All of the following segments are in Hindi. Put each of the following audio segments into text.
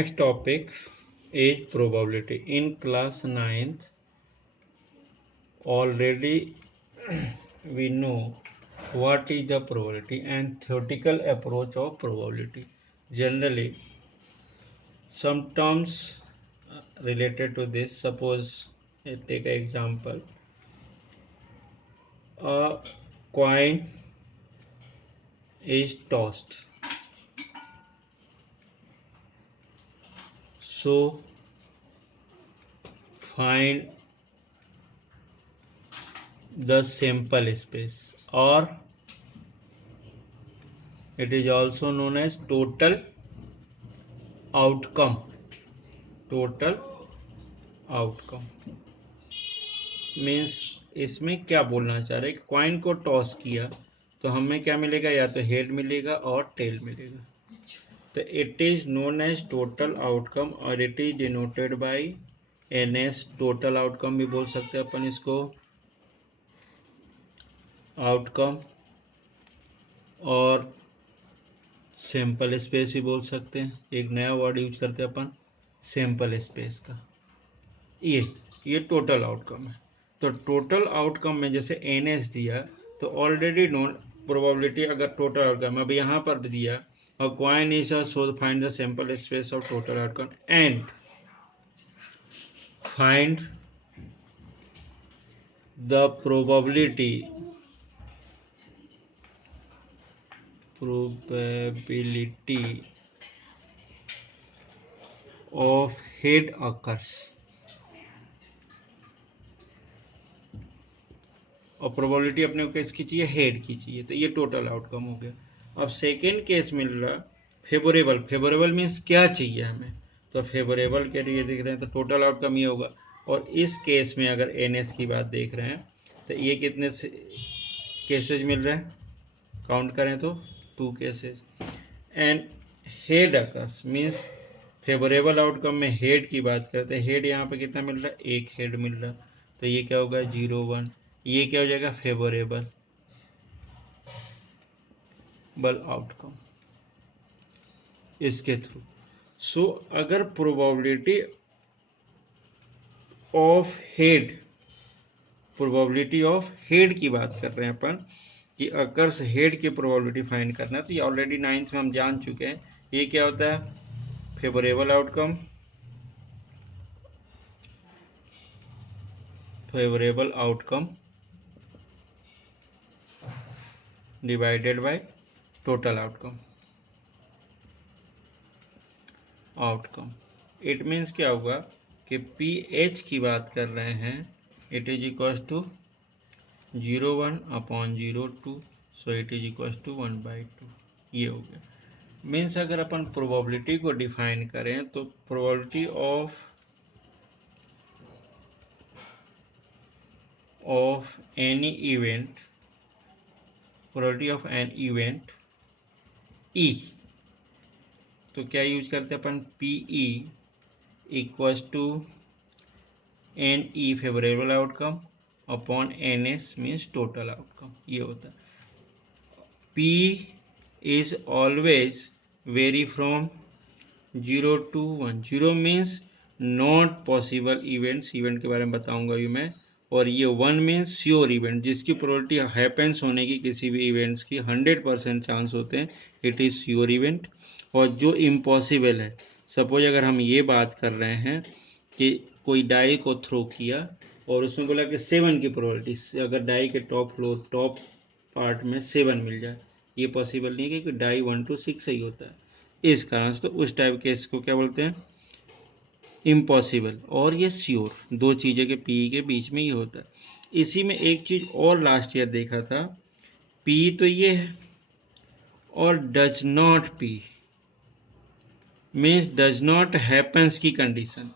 Next topic is probability. In class 9th, already we know what is the probability and theoretical approach of probability. Generally, some terms related to this. Suppose take an example. A coin is tossed. So find the sample space, or it is also known as total outcome. Total outcome means इसमें क्या बोलना चाह रहे हैं, कॉइन को टॉस किया तो हमें क्या मिलेगा, या तो हेड मिलेगा और टेल मिलेगा. तो it is known as total outcome और it is denoted by NS. Total outcome भी बोल सकते हैं अपन इसको, आउटकम, और सैंपल स्पेस भी बोल सकते हैं. एक नया वर्ड यूज करते हैं अपन, सैंपल स्पेस का. ये टोटल आउटकम है. तो टोटल आउटकम में जैसे एनएस दिया तो ऑलरेडी नोन प्रोबेबिलिटी, अगर टोटल आउटकम अब यहाँ पर भी दिया और coin is so find the sample space of total outcome and find the probability of head occurs. और प्रोबेबिलिटी अपने को किसकी चाहिए, हेड की चाहिए. तो ये टोटल आउटकम हो गया. अब सेकेंड केस मिल रहा फेवरेबल. फेवरेबल मीन्स क्या चाहिए हमें, तो फेवरेबल के लिए देख रहे हैं तो टोटल आउटकम ये होगा. और इस केस में अगर एनएस की बात देख रहे हैं तो ये कितने केसेज मिल रहे हैं, काउंट करें तो 2 cases. And head occurs means favourable outcome में हेड की बात करते हैं. हेड यहाँ पे कितना मिल रहा है, एक हेड मिल रहा. तो ये क्या होगा, 0 1. ये क्या हो जाएगा, फेवरेबल आउटकम इसके थ्रू. सो अगर प्रोबेबिलिटी ऑफ हेड की बात कर रहे हैं अपन कि अकर्स हेड की प्रोबेबिलिटी फाइंड करना है, तो ये ऑलरेडी 9th में हम जान चुके हैं. ये क्या होता है, favourable outcome divided by total outcome. It means क्या होगा कि पी एच की बात कर रहे हैं, it is equal to 0.1/02. So it is equal to 1/2. ये हो गया. मीन्स अगर अपन प्रोबेबिलिटी को डिफाइन करें तो probability of any event, probability of an event E, तो क्या यूज करते हैं अपन, PE equals to N E favourable outcome upon N S means total outcome. ये होता है. P is always vary from 0 to 1. 0 means not possible events, event के बारे में बताऊंगा अभी मैं. और ये 1 मीन्स श्योर इवेंट, जिसकी प्रोबेबिलिटी हैपेंस होने की किसी भी इवेंट्स की 100% चांस होते हैं, इट इज श्योर इवेंट. और जो इम्पॉसिबल है, सपोज अगर हम ये बात कर रहे हैं कि कोई डाई को थ्रो किया और उसमें बोला कि 7 की प्रोबेबिलिटी, अगर डाई के टॉप पार्ट में 7 मिल जाए, ये पॉसिबल नहीं है क्योंकि डाई 1 to 6 ही होता है. इस कारण से तो उस टाइप के इसको क्या बोलते हैं, इम्पॉसिबल. और ये श्योर, दो चीज़ें के पी के बीच में ये होता है. इसी में एक चीज़ और लास्ट ईयर देखा था, पी तो ये है और does not P means does not happens की कंडीशन.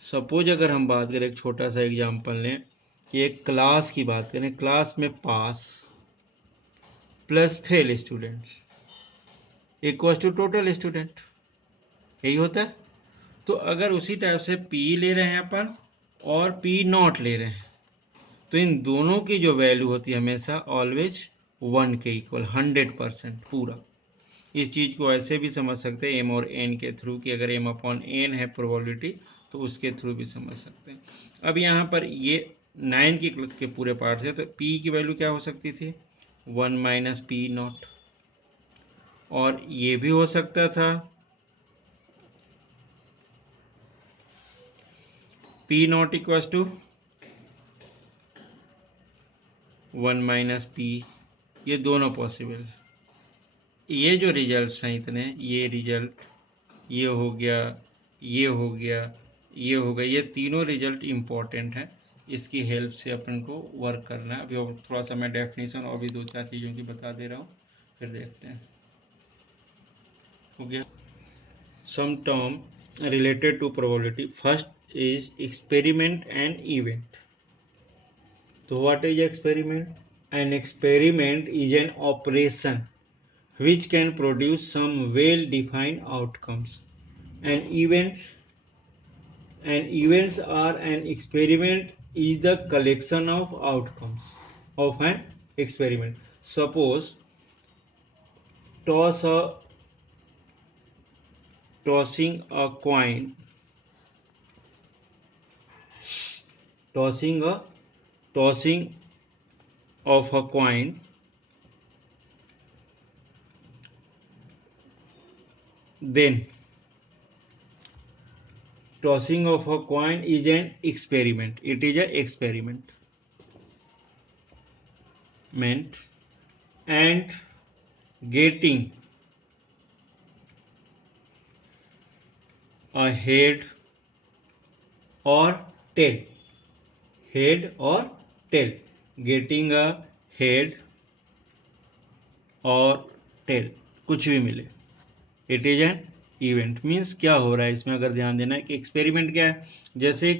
सपोज अगर हम बात करें, एक छोटा सा एग्जांपल लें कि एक क्लास की बात करें, क्लास में pass plus fail students equals to total student, यही होता है. तो अगर उसी टाइप से पी ले रहे हैं अपन और पी नॉट ले रहे हैं, तो इन दोनों की जो वैल्यू होती है हमेशा ऑलवेज 1 के इक्वल, 100% पूरा. इस चीज को ऐसे भी समझ सकते हैं m और n के थ्रू कि अगर m अपॉन n है प्रोबेबिलिटी तो उसके थ्रू भी समझ सकते हैं। अब यहाँ पर ये 9 के पूरे पार्ट है तो p की वैल्यू क्या हो सकती थी 1 माइनस पी नॉट, और ये भी हो सकता था P not equal to 1 minus P, ये दोनों पॉसिबल है। ये जो रिजल्ट्स हैं इतने, ये रिजल्ट, ये हो गया, ये हो गया, ये हो गया, ये तीनों रिजल्ट इम्पॉर्टेंट हैं। इसकी हेल्प से अपन को वर्क करना है। अभी और थोड़ा सा मैं डेफिनेशन और भी 2-4 चीज़ों की बता दे रहा हूँ, फिर देखते हैं। हो गया सम term related to probability. First is experiment and event. So what is experiment? An experiment is an operation which can produce some well defined outcomes. And events are an experiment is the collection of outcomes of an experiment. Suppose toss a tossing a coin, tossing a tossing of a coin, then tossing of a coin is an experiment. It is an experiment meant, and getting a head or tail, head or tail, getting a head और टेल, कुछ भी मिले, it is an event. Means क्या हो रहा है इसमें, अगर ध्यान देना है कि एक्सपेरिमेंट क्या है, जैसे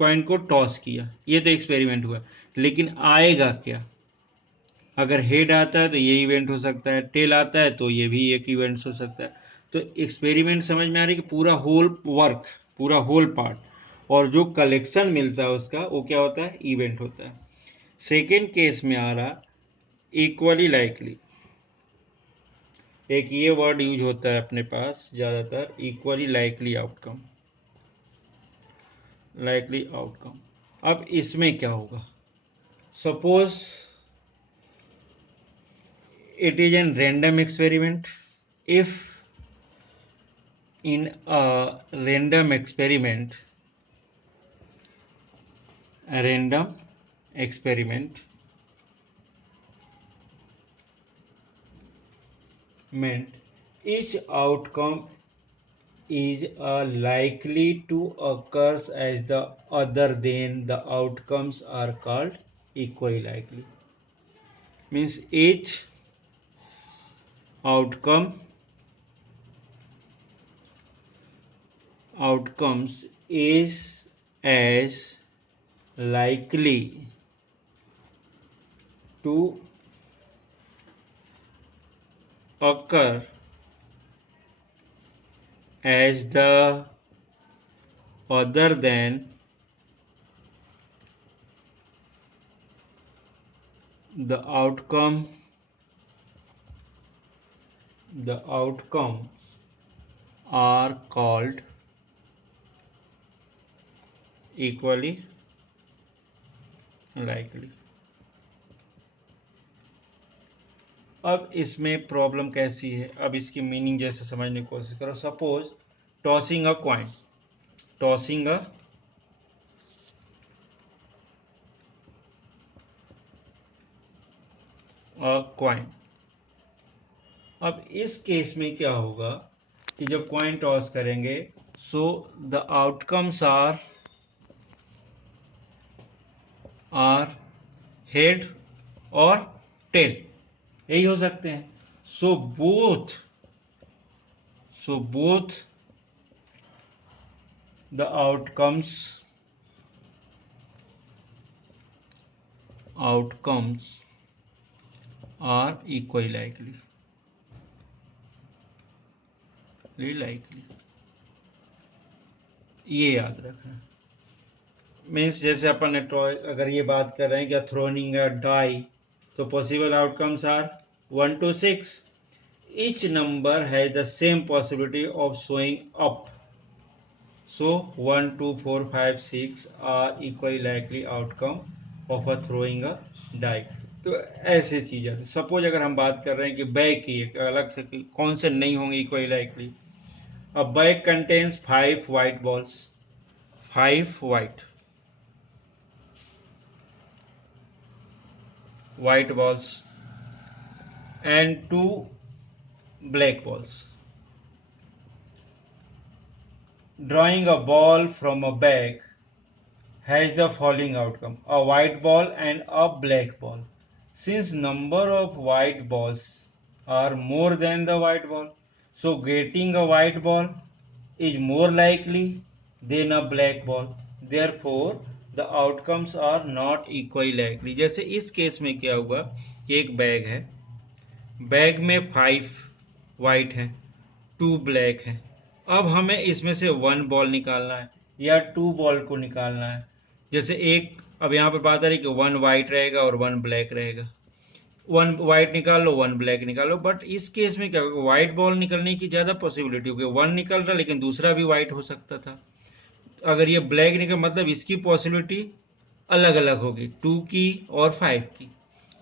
कॉइन को टॉस किया, ये तो एक्सपेरिमेंट हुआ, लेकिन आएगा क्या, अगर हेड आता है तो ये इवेंट हो सकता है, टेल आता है तो ये भी एक इवेंट हो सकता है। तो एक्सपेरिमेंट समझ में आ रही है कि पूरा होल वर्क, पूरा होल पार्ट, और जो कलेक्शन मिलता है उसका वो क्या होता है, इवेंट होता है। सेकेंड केस में आ रहा इक्वली लाइकली, एक ये वर्ड यूज होता है अपने पास ज्यादातर, equally likely outcome, likely outcome. अब इसमें क्या होगा, suppose it is a random experiment. If in a random experiment, meant each outcome is likely to occur as the other, then the outcomes are called equally likely. Means each outcomes is as likely to occur as the other than the outcomes are called equally likely. अब इसमें प्रॉब्लम कैसी है, अब इसकी मीनिंग जैसे समझने की कोशिश करो। Suppose tossing a coin, tossing a coin. अब इस केस में क्या होगा कि जब कॉइन टॉस करेंगे, so the outcomes are head और टेल, यही हो सकते हैं। So both the outcomes are equally likely, ये याद रखना। मीन्स जैसे अपन ने अगर ये बात कर रहे हैं कि थ्रोनिंग अ डाई, तो possible outcomes are 1 to 6। each number has the same possibility of showing up. So 1, 2, 4, 5, 6 are equally likely outcome of a throwing a die. तो ऐसे चीज है. सपोज अगर हम बात कर रहे हैं कि बैग की एक अलग से कौन से नहीं होंगे equally likely. A bag contains 5 white balls. 5 white balls and 2 black balls. Drawing a ball from a bag has the following outcome: a white ball and a black ball. Since number of white balls are more than the white ball, so getting a white ball is more likely than a black ball. Therefore, the outcomes are not equally likely. जैसे इस केस में क्या हुआ कि एक बैग है, बैग में 5 वाइट हैं, 2 ब्लैक हैं. अब हमें इसमें से 1 बॉल निकालना है या 2 बॉल को निकालना है. जैसे एक अब यहाँ पर बात आ रही कि 1 वाइट रहेगा और 1 ब्लैक रहेगा. 1 वाइट निकालो 1 ब्लैक निकालो. बट इस केस में क्या होगा, व्हाइट बॉल निकलने की ज्यादा पॉसिबिलिटी होगी. 1 निकल रहा लेकिन दूसरा भी व्हाइट हो सकता था. अगर ये ब्लैक निकल मतलब इसकी पॉसिबिलिटी अलग अलग होगी, 2 की और 5 की.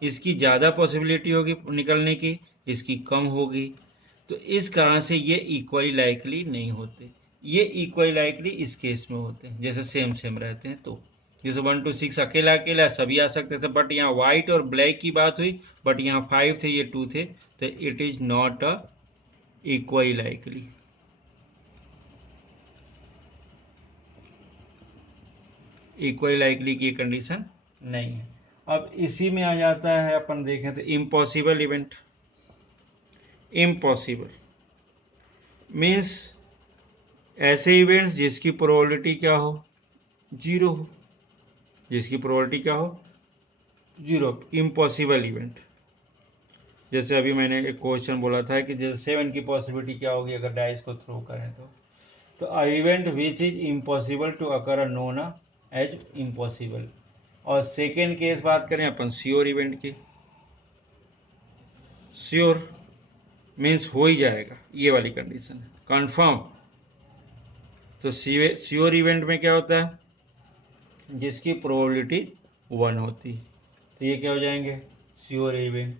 इसकी ज्यादा पॉसिबिलिटी होगी निकलने की, इसकी कम होगी. तो इस कारण से ये इक्वली लाइकली नहीं होते. ये इक्वली लाइकली इस केस में होते हैं जैसे सेम रहते हैं. तो जैसे 1 to 6 अकेला अकेला सभी आ सकते थे, बट यहाँ व्हाइट और ब्लैक की बात हुई, बट यहाँ 5 थे ये 2 थे, तो it is not a equally likely. Equally likely की कंडीशन नहीं है. अब इसी में आ जाता है अपन देखें तो इम्पॉसिबल इवेंट. इम्पॉसिबल मीन्स ऐसे इवेंट्स जिसकी प्रोबेबिलिटी क्या हो, 0 हो. जिसकी प्रोबेबिलिटी क्या हो, 0. Impossible event. जैसे अभी मैंने एक क्वेश्चन बोला था कि जैसे 7 की पॉसिबिलिटी क्या होगी अगर डाइस को थ्रो करें तो a event which is impossible to occur are known as impossible. और सेकेंड केस बात करें अपन श्योर इवेंट की. श्योर मीन्स हो ही जाएगा, ये वाली कंडीशन है. कंफर्म तो श्योर इवेंट में क्या होता है, जिसकी प्रोबेबिलिटी 1 होती है. तो ये क्या हो जाएंगे, श्योर इवेंट.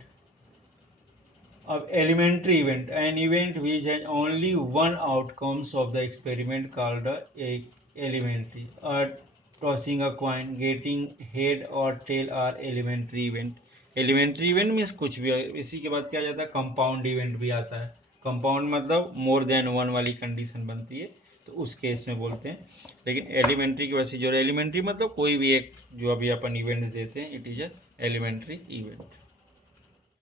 अब elementary event, an event which has only one outcomes of the experiment called elementary. Tossing a coin, getting head और tail are elementary event. Elementary event means कुछ भी. इसी के बाद क्या जाता है, कंपाउंड इवेंट भी आता है. कंपाउंड मतलब मोर देन 1 वाली कंडीशन बनती है, तो उस केस में बोलते हैं. लेकिन एलिमेंट्री की वजह से जो एलिमेंट्री मतलब कोई भी एक जो अभी अपन इवेंट देते हैं, it is a elementary event.